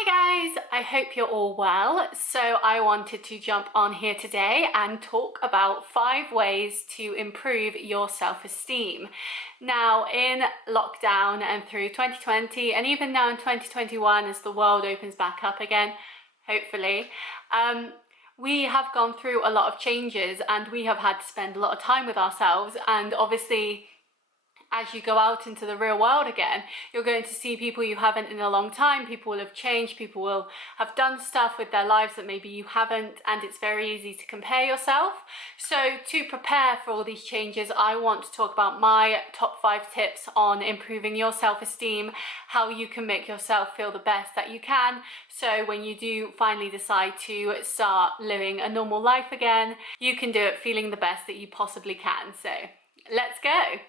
Hi guys, I hope you're all well. So I wanted to jump on here today and talk about 5 ways to improve your self-esteem. Now in lockdown and through 2020 and even now in 2021 as the world opens back up again, hopefully, we have gone through a lot of changes and we have had to spend a lot of time with ourselves, and obviously as you go out into the real world again, you're going to see people you haven't in a long time. People will have changed, people will have done stuff with their lives that maybe you haven't, and it's very easy to compare yourself. So to prepare for all these changes, I want to talk about my top 5 tips on improving your self-esteem, how you can make yourself feel the best that you can, so when you do finally decide to start living a normal life again, you can do it feeling the best that you possibly can. So let's go.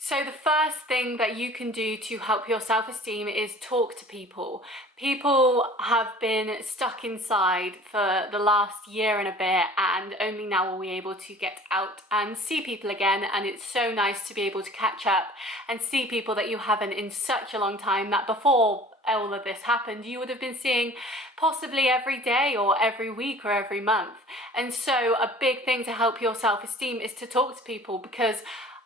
So the first thing that you can do to help your self-esteem is talk to people. People have been stuck inside for the last year and a bit, and only now are we able to get out and see people again, and it's so nice to be able to catch up and see people that you haven't in such a long time, that before all of this happened you would have been seeing possibly every day or every week or every month. And so a big thing to help your self-esteem is to talk to people, because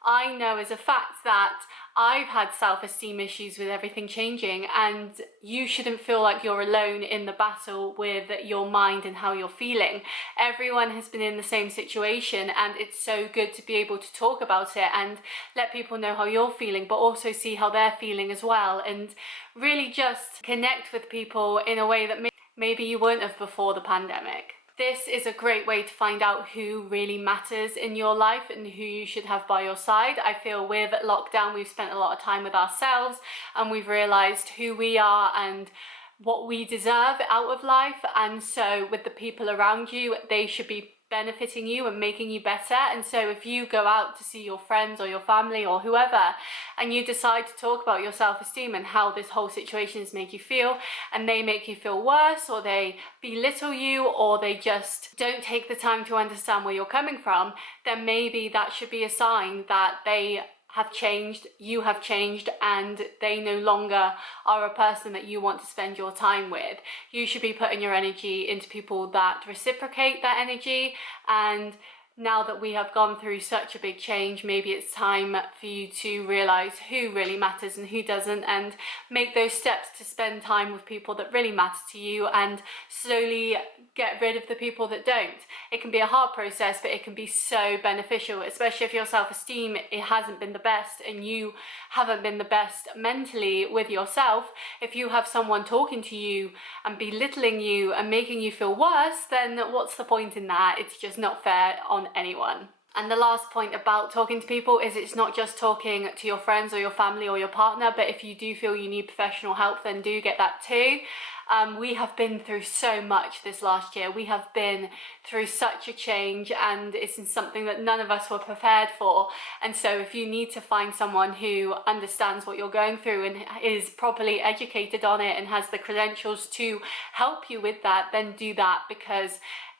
I know as a fact that I've had self-esteem issues with everything changing, and you shouldn't feel like you're alone in the battle with your mind and how you're feeling. Everyone has been in the same situation, and it's so good to be able to talk about it and let people know how you're feeling, but also see how they're feeling as well, and really just connect with people in a way that maybe you wouldn't have before the pandemic. This is a great way to find out who really matters in your life and who you should have by your side. I feel with lockdown we've spent a lot of time with ourselves, and we've realised who we are and what we deserve out of life. And so with the people around you, they should be benefiting you and making you better. And so if you go out to see your friends or your family or whoever, and you decide to talk about your self-esteem and how this whole situation has made you feel, and they make you feel worse, or they belittle you, or they just don't take the time to understand where you're coming from, then maybe that should be a sign that they have changed, you have changed, and they no longer are a person that you want to spend your time with. You should be putting your energy into people that reciprocate that energy. And now that we have gone through such a big change, maybe it's time for you to realise who really matters and who doesn't, and make those steps to spend time with people that really matter to you, and slowly get rid of the people that don't. It can be a hard process, but it can be so beneficial, especially if your self-esteem hasn't been the best and you haven't been the best mentally with yourself. If you have someone talking to you and belittling you and making you feel worse, then what's the point in that? It's just not fair on anyone. And the last point about talking to people is it's not just talking to your friends or your family or your partner, but if you do feel you need professional help, then do get that too. We have been through so much this last year. We have been through such a change, and it's something that none of us were prepared for. And so if you need to find someone who understands what you're going through and is properly educated on it and has the credentials to help you with that, then do that, because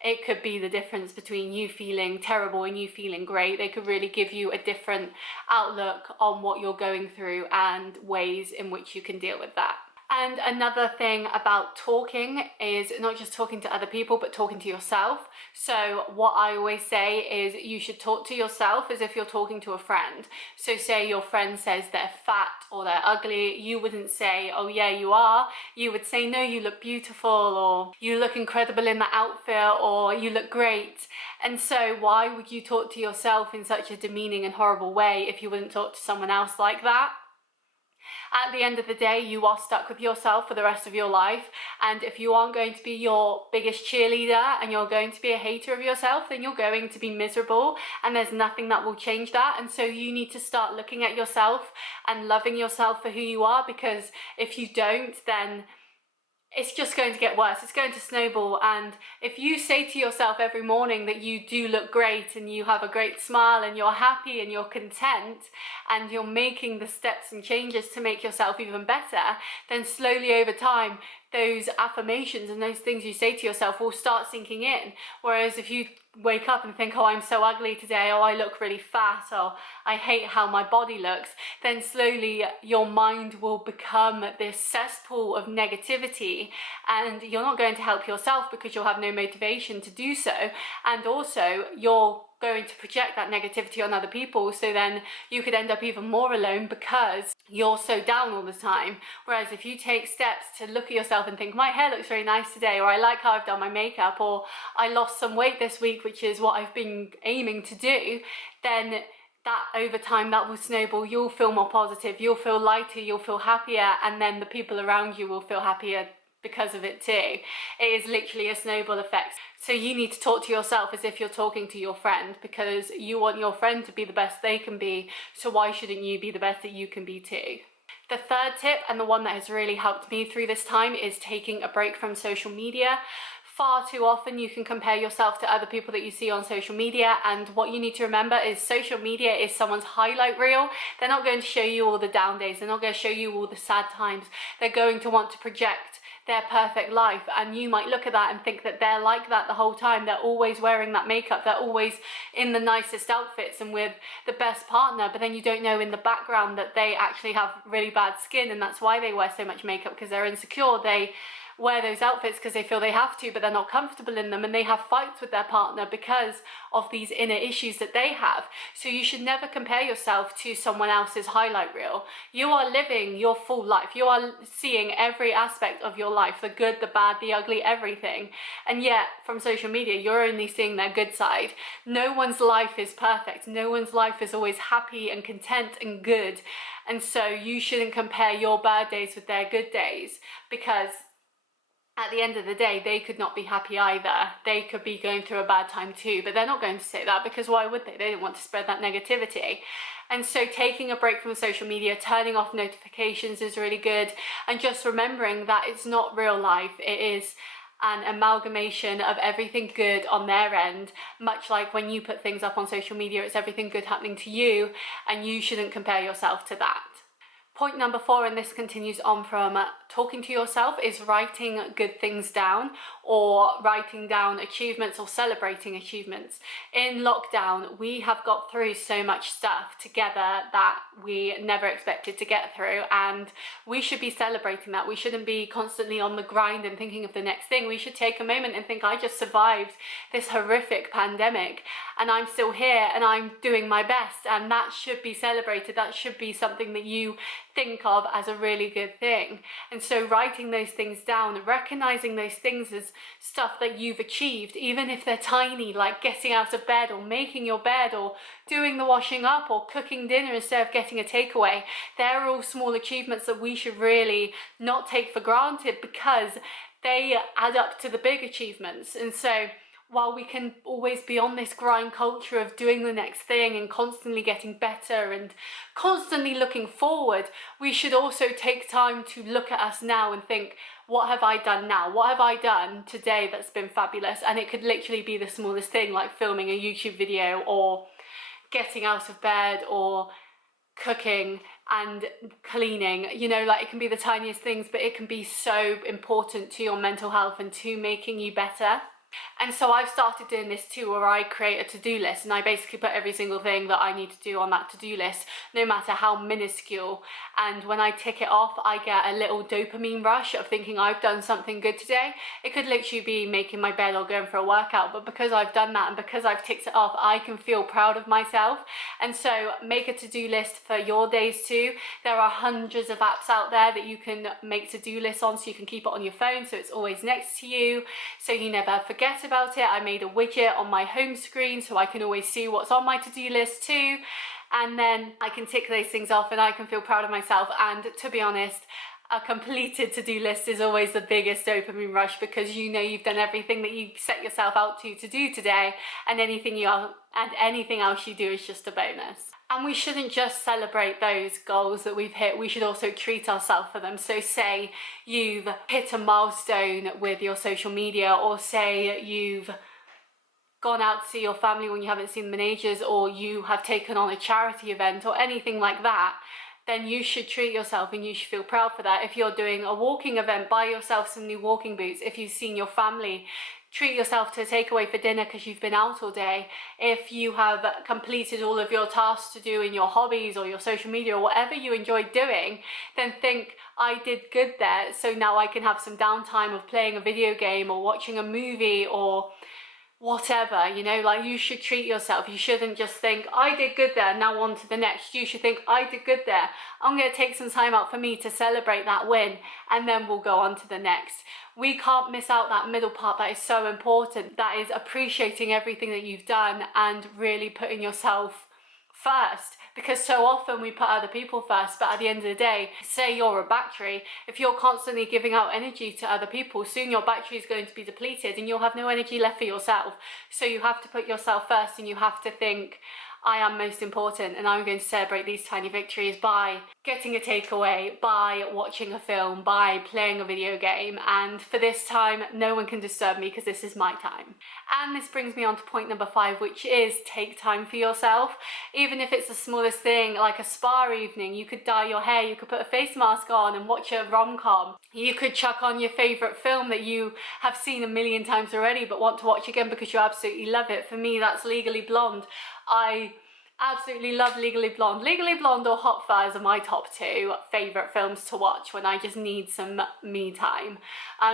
it could be the difference between you feeling terrible and you feeling great. They could really give you a different outlook on what you're going through and ways in which you can deal with that. And another thing about talking is not just talking to other people, but talking to yourself. So what I always say is you should talk to yourself as if you're talking to a friend. So say your friend says they're fat or they're ugly, you wouldn't say, oh yeah, you are. You would say, no, you look beautiful, or you look incredible in that outfit, or you look great. And so why would you talk to yourself in such a demeaning and horrible way if you wouldn't talk to someone else like that? At the end of the day, you are stuck with yourself for the rest of your life, and if you aren't going to be your biggest cheerleader and you're going to be a hater of yourself, then you're going to be miserable, and there's nothing that will change that. And so you need to start looking at yourself and loving yourself for who you are, because if you don't, then it's just going to get worse. It's going to snowball. And if you say to yourself every morning that you do look great and you have a great smile and you're happy and you're content and you're making the steps and changes to make yourself even better, then slowly over time those affirmations and those things you say to yourself will start sinking in. Whereas if you wake up and think, oh, I'm so ugly today, oh, I look really fat, or I hate how my body looks, then slowly your mind will become this cesspool of negativity, and you're not going to help yourself because you'll have no motivation to do so, and also you're going to project that negativity on other people, so then you could end up even more alone because you're so down all the time. Whereas if you take steps to look at yourself and think, my hair looks really nice today, or I like how I've done my makeup, or I lost some weight this week, which is what I've been aiming to do, then that over time that will snowball. You'll feel more positive, you'll feel lighter, you'll feel happier, and then the people around you will feel happier because of it too. It is literally a snowball effect. So you need to talk to yourself as if you're talking to your friend, because you want your friend to be the best they can be, so why shouldn't you be the best that you can be too? The third tip, and the one that has really helped me through this time, is taking a break from social media. Far too often you can compare yourself to other people that you see on social media, and what you need to remember is social media is someone's highlight reel. They're not going to show you all the down days, they're not going to show you all the sad times. They're going to want to project their perfect life, and you might look at that and think that they're like that the whole time. They're always wearing that makeup, they're always in the nicest outfits and with the best partner, but then you don't know in the background that they actually have really bad skin, and that's why they wear so much makeup, because they're insecure. They wear those outfits because they feel they have to, but they're not comfortable in them, and they have fights with their partner because of these inner issues that they have. So you should never compare yourself to someone else's highlight reel. You are living your full life. You are seeing every aspect of your life, the good, the bad, the ugly, everything. And yet from social media, you're only seeing their good side. No one's life is perfect. No one's life is always happy and content and good. And so you shouldn't compare your bad days with their good days, because at the end of the day, they could not be happy either. They could be going through a bad time too, but they're not going to say that, because why would they? They don't want to spread that negativity. And so taking a break from social media, turning off notifications is really good, and just remembering that it's not real life. It is an amalgamation of everything good on their end, much like when you put things up on social media, it's everything good happening to you, and you shouldn't compare yourself to that. Point number 4, and this continues on from talking to yourself, is writing good things down, or writing down achievements or celebrating achievements. In lockdown, we have got through so much stuff together that we never expected to get through, and we should be celebrating that. We shouldn't be constantly on the grind and thinking of the next thing. We should take a moment and think, I just survived this horrific pandemic and I'm still here and I'm doing my best, and that should be celebrated. That should be something that you think of as a really good thing. And so writing those things down, recognizing those things as stuff that you've achieved, even if they're tiny, like getting out of bed or making your bed or doing the washing up or cooking dinner instead of getting a takeaway. They're all small achievements that we should really not take for granted, because they add up to the big achievements. And so while we can always be on this grind culture of doing the next thing and constantly getting better and constantly looking forward, we should also take time to look at us now and think, what have I done now? What have I done today that's been fabulous? And it could literally be the smallest thing, like filming a YouTube video or getting out of bed or cooking and cleaning. You know, like, it can be the tiniest things, but it can be so important to your mental health and to making you better. And so I've started doing this too, where I create a to-do list, and I basically put every single thing that I need to do on that to-do list, no matter how minuscule. And when I tick it off, I get a little dopamine rush of thinking I've done something good today. It could literally be making my bed or going for a workout, but because I've done that and because I've ticked it off, I can feel proud of myself. And so make a to-do list for your days too. There are hundreds of apps out there that you can make to-do lists on, so you can keep it on your phone so it's always next to you, so you never forget about it. I made a widget on my home screen so I can always see what's on my to-do list too, and then I can tick those things off and I can feel proud of myself. And to be honest, a completed to-do list is always the biggest dopamine rush, because you know you've done everything that you set yourself out to do today, and anything else you do is just a bonus. And we shouldn't just celebrate those goals that we've hit, we should also treat ourselves for them. So say you've hit a milestone with your social media, or say you've gone out to see your family when you haven't seen them in ages, or you have taken on a charity event or anything like that. then you should treat yourself and you should feel proud for that. If you're doing a walking event, buy yourself some new walking boots. If you've seen your family, treat yourself to a takeaway for dinner because you've been out all day. If you have completed all of your tasks to do in your hobbies or your social media or whatever you enjoy doing, then think, I did good there, so now I can have some downtime of playing a video game or watching a movie or whatever, you know, like you should treat yourself. You shouldn't just think, I did good there, now on to the next. You should think, I did good there, I'm going to take some time out for me to celebrate that win, and then we'll go on to the next. We can't miss out that middle part that is so important. That is appreciating everything that you've done and really putting yourself first, because so often we put other people first, but at the end of the day, say you're a battery, if you're constantly giving out energy to other people, soon your battery is going to be depleted and you'll have no energy left for yourself. So you have to put yourself first, and you have to think, I am most important, and I'm going to celebrate these tiny victories by getting a takeaway, by watching a film, by playing a video game, and for this time, no one can disturb me because this is my time. And this brings me on to point number 5, which is take time for yourself. Even if it's the smallest thing, like a spa evening, you could dye your hair, you could put a face mask on and watch a rom-com. You could chuck on your favourite film that you have seen a million times already but want to watch again because you absolutely love it. For me, that's Legally Blonde. I absolutely love Legally Blonde. Legally Blonde or Hot Fuzz are my top 2 favourite films to watch when I just need some me time.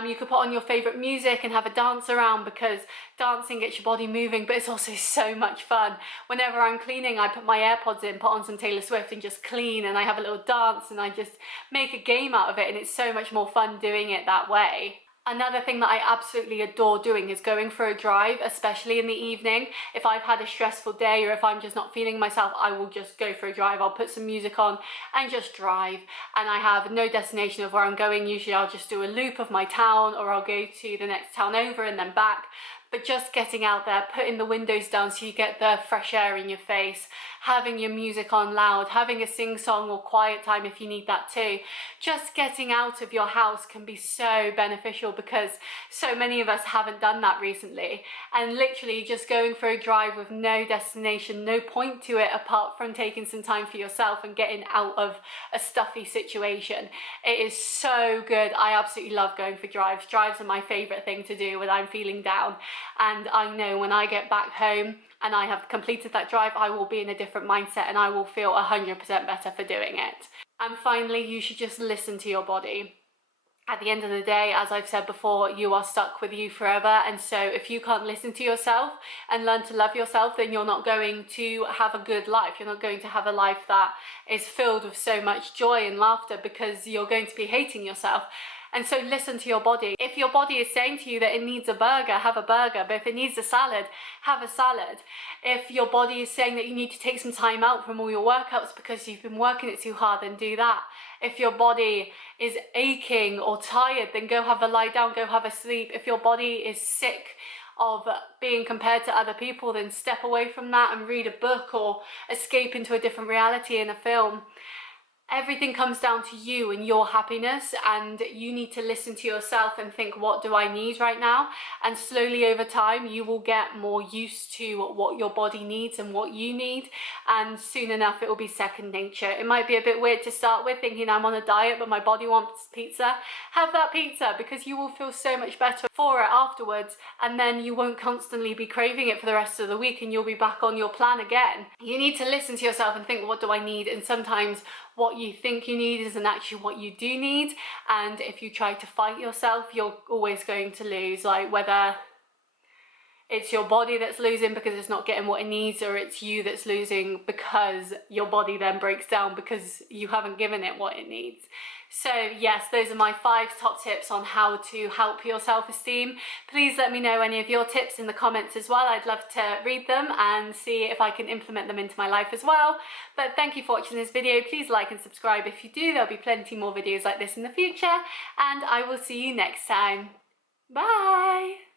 You could put on your favourite music and have a dance around, because dancing gets your body moving, but it's also so much fun. Whenever I'm cleaning, I put my AirPods in, put on some Taylor Swift and just clean, and I have a little dance and I just make a game out of it, and it's so much more fun doing it that way. Another thing that I absolutely adore doing is going for a drive, especially in the evening. If I've had a stressful day or if I'm just not feeling myself, I will just go for a drive. I'll put some music on and just drive. And I have no destination of where I'm going. Usually I'll just do a loop of my town, or I'll go to the next town over and then back. But just getting out there, putting the windows down so you get the fresh air in your face, having your music on loud, having a sing-song or quiet time if you need that too. Just getting out of your house can be so beneficial, because so many of us haven't done that recently. And literally just going for a drive with no destination, no point to it apart from taking some time for yourself and getting out of a stuffy situation. It is so good. I absolutely love going for drives. Drives are my favourite thing to do when I'm feeling down. And I know when I get back home and I have completed that drive, I will be in a different mindset and I will feel 100% better for doing it. And finally, you should just listen to your body. At the end of the day, as I've said before, you are stuck with you forever. And so if you can't listen to yourself and learn to love yourself, then you're not going to have a good life. You're not going to have a life that is filled with so much joy and laughter, because you're going to be hating yourself. And so listen to your body. If your body is saying to you that it needs a burger, have a burger. But if it needs a salad, have a salad. If your body is saying that you need to take some time out from all your workouts because you've been working it too hard, then do that. If your body is aching or tired, then go have a lie down, go have a sleep. If your body is sick of being compared to other people, then step away from that and read a book or escape into a different reality in a film. Everything comes down to you and your happiness, and you need to listen to yourself and think, what do I need right now? And slowly over time, you will get more used to what your body needs and what you need, and soon enough it will be second nature. It might be a bit weird to start with, thinking I'm on a diet but my body wants pizza. Have that pizza, because you will feel so much better for it afterwards, and then you won't constantly be craving it for the rest of the week and you'll be back on your plan again. You need to listen to yourself and think, what do I need? And sometimes what you think you need isn't actually what you do need, and if you try to fight yourself, you're always going to lose. Like, whether it's your body that's losing because it's not getting what it needs, or it's you that's losing because your body then breaks down because you haven't given it what it needs. So yes, those are my 5 top tips on how to help your self-esteem. Please let me know any of your tips in the comments as well. I'd love to read them and see if I can implement them into my life as well. But thank you for watching this video. Please like and subscribe if you do. There'll be plenty more videos like this in the future, and I will see you next time. Bye!